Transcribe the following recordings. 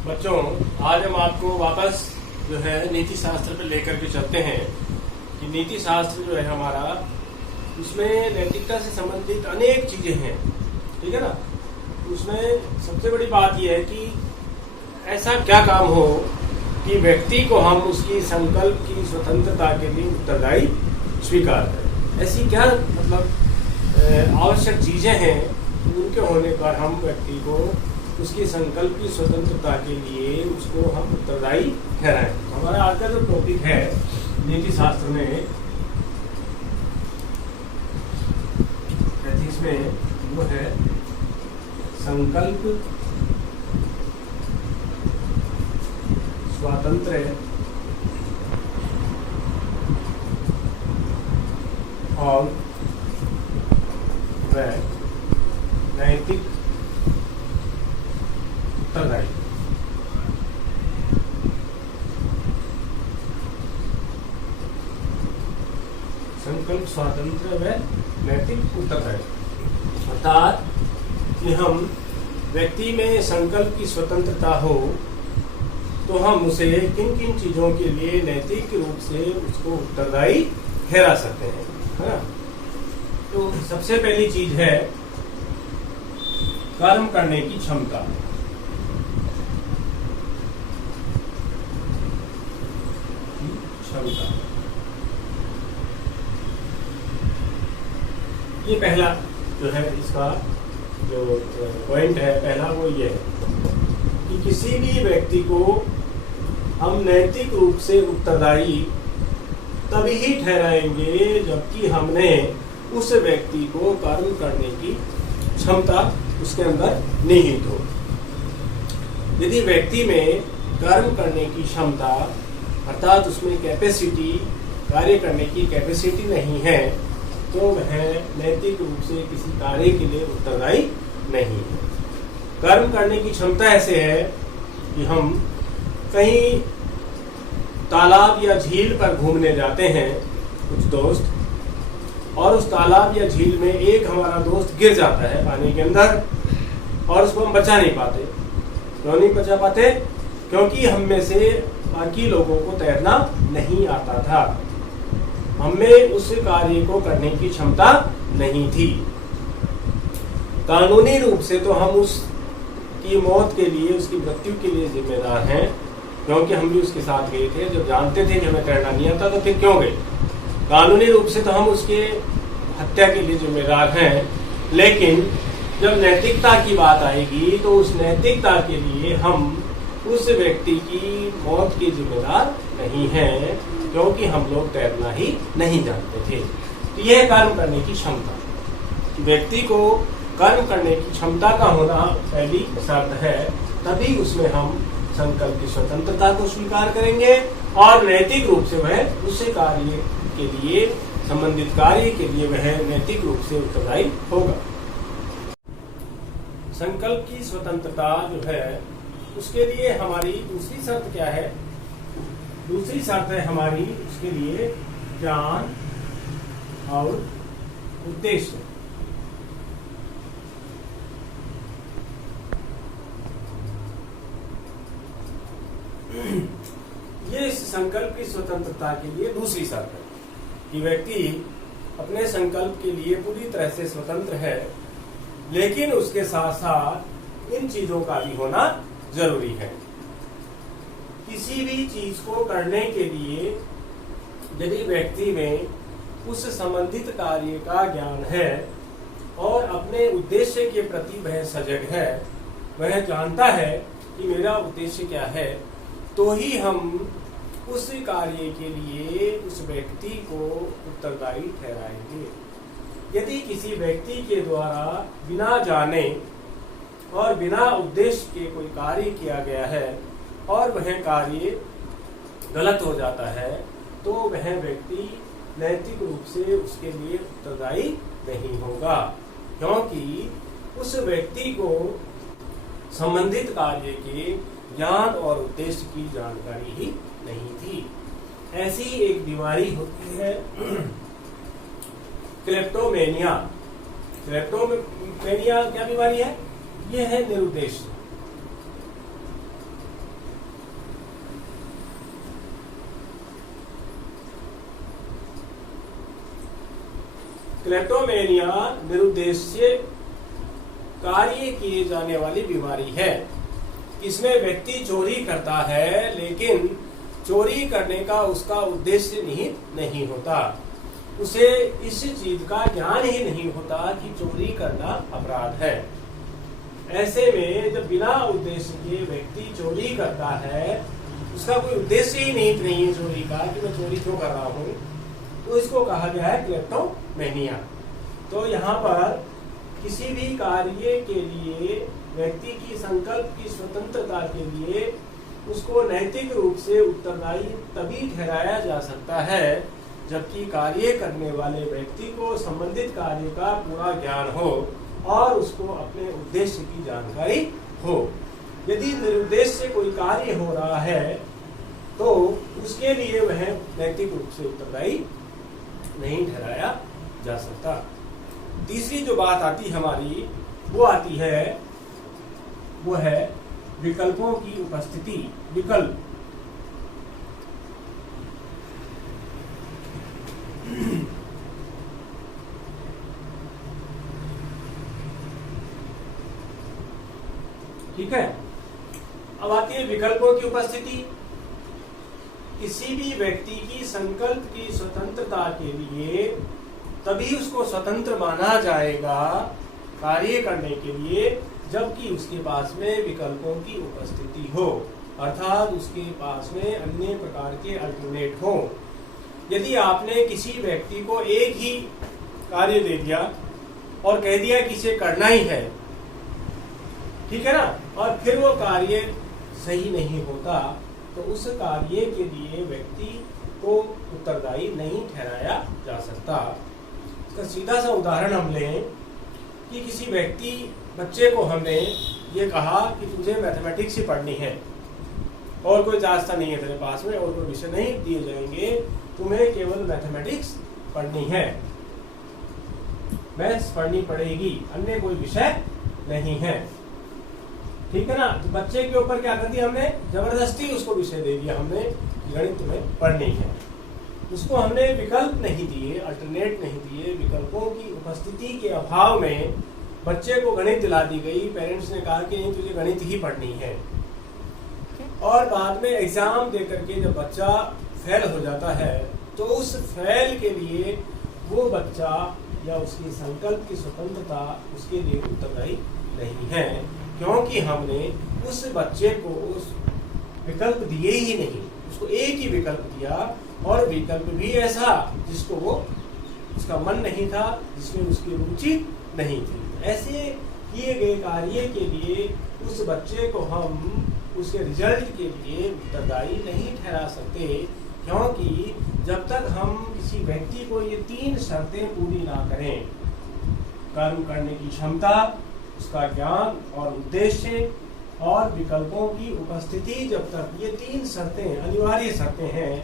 बच्चों, आज हम आपको वापस जो है नीति शास्त्र पे लेकर के चलते हैं कि नीति शास्त्र जो है हमारा, उसमें नैतिकता से संबंधित अनेक चीजें हैं। ठीक है ना। उसमें सबसे बड़ी बात यह है कि ऐसा क्या काम हो कि व्यक्ति को हम उसकी संकल्प की स्वतंत्रता के लिए उत्तरदायी स्वीकार करें। ऐसी क्या आवश्यक चीजें हैं उनके होने पर हम व्यक्ति को उसकी संकल्प की स्वतंत्रता के लिए उसको हम उत्तरदायी ठहराएं। हमारा आज का जो टॉपिक है नीति शास्त्र में, एथिक्स में, वो है संकल्प स्वातंत्र्य और नैतिक उत्तरदायी। संकल्प स्वातंत्र्य व नैतिक उत्तरदायी अर्थात कि हम व्यक्ति में संकल्प की स्वतंत्रता हो तो हम उसे किन किन चीजों के लिए नैतिक रूप से उसको उत्तरदायी ठहरा सकते हैं, है ना। तो सबसे पहली चीज है कर्म करने की क्षमता। ये पहला जो है इसका जो पॉइंट है, पहला वो ये है कि किसी भी व्यक्ति को हम नैतिक रूप से उत्तरदायी तभी ही ठहराएंगे जबकि हमने उस व्यक्ति को कर्म करने की क्षमता उसके अंदर निहित हो। यदि व्यक्ति में कर्म करने की क्षमता अर्थात उसमें कैपेसिटी, कार्य करने की कैपेसिटी नहीं है तो वह नैतिक रूप से किसी कार्य के लिए उत्तरदायी नहीं है। कर्म करने की क्षमता ऐसे है कि हम कहीं तालाब या झील पर घूमने जाते हैं कुछ दोस्त, और उस तालाब या झील में एक हमारा दोस्त गिर जाता है पानी के अंदर और उसको हम बचा नहीं पाते। क्यों नहीं बचा पाते? क्योंकि हम में से बाकी लोगों को तैरना नहीं आता था, हमें उस कार्य को करने की क्षमता नहीं थी। कानूनी रूप से तो हम उसकी मौत के लिए, उसकी मृत्यु के लिए जिम्मेदार हैं, क्योंकि हम भी उसके साथ गए थे। जब जानते थे कि हमें तैरना नहीं आता तो फिर क्यों गए? कानूनी रूप से तो हम उसके हत्या के लिए जिम्मेदार हैं, लेकिन जब नैतिकता की बात आएगी तो उस नैतिकता के लिए हम उस व्यक्ति की मौत के जिम्मेदार नहीं हैं, क्योंकि हम लोग तैरना ही नहीं जानते थे। तो यह कर्म करने की क्षमता, व्यक्ति को कर्म करने की क्षमता का होना पहली शर्त है, तभी उसमें हम संकल्प की स्वतंत्रता को स्वीकार करेंगे और नैतिक रूप से वह उस कार्य के लिए, संबंधित कार्य के लिए वह नैतिक रूप से उत्तरदायी होगा। संकल्प की स्वतंत्रता जो है उसके लिए हमारी दूसरी शर्त क्या है? दूसरी शर्त है हमारी उसके लिए ज्ञान और उद्देश्य। ये इस संकल्प की स्वतंत्रता के लिए दूसरी शर्त है कि व्यक्ति अपने संकल्प के लिए पूरी तरह से स्वतंत्र है, लेकिन उसके साथ साथ इन चीजों का भी होना जरूरी है। किसी भी चीज को करने के लिए यदि व्यक्ति में उस संबंधित कार्य का ज्ञान है और अपने उद्देश्य के प्रति वह सजग है, वह जानता है कि मेरा उद्देश्य क्या है, तो ही हम उस कार्य के लिए उस व्यक्ति को उत्तरदायी ठहराएंगे। यदि किसी व्यक्ति के द्वारा बिना जाने और बिना उद्देश्य के कोई कार्य किया गया है और वह कार्य गलत हो जाता है तो वह व्यक्ति नैतिक रूप से उसके लिए उत्तरदायी नहीं होगा, क्योंकि उस व्यक्ति को संबंधित कार्य के ज्ञान और उद्देश्य की जानकारी ही नहीं थी। ऐसी एक बीमारी होती है क्लेप्टोमेनिया। क्लेप्टोमेनिया क्या बीमारी है? यह है निरुद्देश्य। क्लेप्टोमेनिया निरुद्देश्य कार्य किए जाने वाली बीमारी है। इसमें व्यक्ति चोरी करता है, लेकिन चोरी करने का उसका उद्देश्य निहित नहीं होता। उसे इस चीज का ज्ञान ही नहीं होता कि चोरी करना अपराध है। ऐसे में जब बिना उद्देश्य के व्यक्ति चोरी करता है, उसका कोई उद्देश्य ही नहीं है चोरी का कि मैं चोरी क्यों कर रहा हूँ, तो इसको कहा गया है क्लेप्टोमेनिया। तो यहाँ पर किसी भी कार्य के लिए व्यक्ति की संकल्प की स्वतंत्रता के लिए उसको नैतिक रूप से उत्तरदायी तभी ठहराया जा सकता है जबकि कार्य करने वाले व्यक्ति को संबंधित कार्य का पूरा ज्ञान हो और उसको अपने उद्देश्य की जानकारी हो। यदि निरुद्देश्य कोई कार्य हो रहा है तो उसके लिए वह नैतिक रूप से उत्तरदायी नहीं ठहराया जा सकता। तीसरी जो बात आती हमारी वो है विकल्पों की उपस्थिति। विकल्प ठीक है। अब आती है विकल्पों की उपस्थिति। किसी भी व्यक्ति की संकल्प की स्वतंत्रता के लिए तभी उसको स्वतंत्र माना जाएगा कार्य करने के लिए जबकि उसके पास में विकल्पों की उपस्थिति हो, अर्थात उसके पास में अन्य प्रकार के अल्टरनेट हो। यदि आपने किसी व्यक्ति को एक ही कार्य दे दिया और कह दिया कि इसे करना ही है, ठीक है ना, और फिर वो कार्य सही नहीं होता तो उस कार्य के लिए व्यक्ति को उत्तरदायी नहीं ठहराया जा सकता। इसका सीधा सा उदाहरण हम लें कि किसी बच्चे को हमने ये कहा कि तुझे मैथमेटिक्स ही पढ़नी है और कोई रास्ता नहीं है तेरे पास में और कोई विषय नहीं दिए जाएंगे, तुम्हें केवल मैथमेटिक्स पढ़नी है, मैथ्स पढ़नी पड़ेगी, अन्य कोई विषय नहीं है, ठीक है ना। तो बच्चे के ऊपर क्या कर दिया हमने, जबरदस्ती उसको विषय दे दिया हमने, गणित तुम्हें पढ़नी है। उसको हमने विकल्प नहीं दिए, अल्टरनेट नहीं दिए। विकल्पों की उपस्थिति के अभाव में बच्चे को गणित दिला दी गई, पेरेंट्स ने कहा कि नहीं तुझे गणित ही पढ़नी है, और बाद में एग्जाम दे करके जब बच्चा फेल हो जाता है तो उस फेल के लिए वो बच्चा या उसकी संकल्प की स्वतंत्रता उसके लिए उत्तरदायी नहीं है, क्योंकि हमने उस बच्चे को उस विकल्प दिए ही नहीं, उसको एक ही विकल्प दिया और विकल्प भी ऐसा जिसको वो उसका मन नहीं था, जिसमें उसकी रुचि नहीं थी। ऐसे किए गए कार्य के लिए उस बच्चे को हम उसके रिजल्ट के लिए उत्तरदायी नहीं ठहरा सकते, क्योंकि जब तक हम किसी व्यक्ति को ये 3 शर्तें पूरी ना करें, कर्म करने की क्षमता, उसका ज्ञान और उद्देश्य और विकल्पों की उपस्थिति, जब तक ये 3 शर्तें अनिवार्य शर्तें हैं,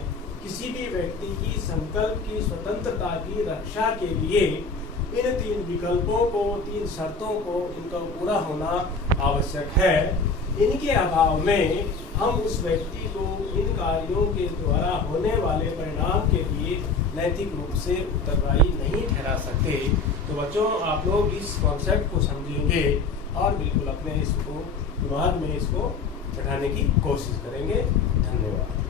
किसी भी व्यक्ति की संकल्प की स्वतंत्रता की रक्षा के लिए इन 3 विकल्पों को, 3 शर्तों को, इनका पूरा होना आवश्यक है। इनके अभाव में हम उस व्यक्ति को इन कार्यों के द्वारा होने वाले परिणाम के लिए नैतिक रूप से उत्तरदायी नहीं ठहरा सकते। तो बच्चों, आप लोग इस कॉन्सेप्ट को समझेंगे और बिल्कुल अपने इसको दिमाग में इसको बैठाने की कोशिश करेंगे। धन्यवाद।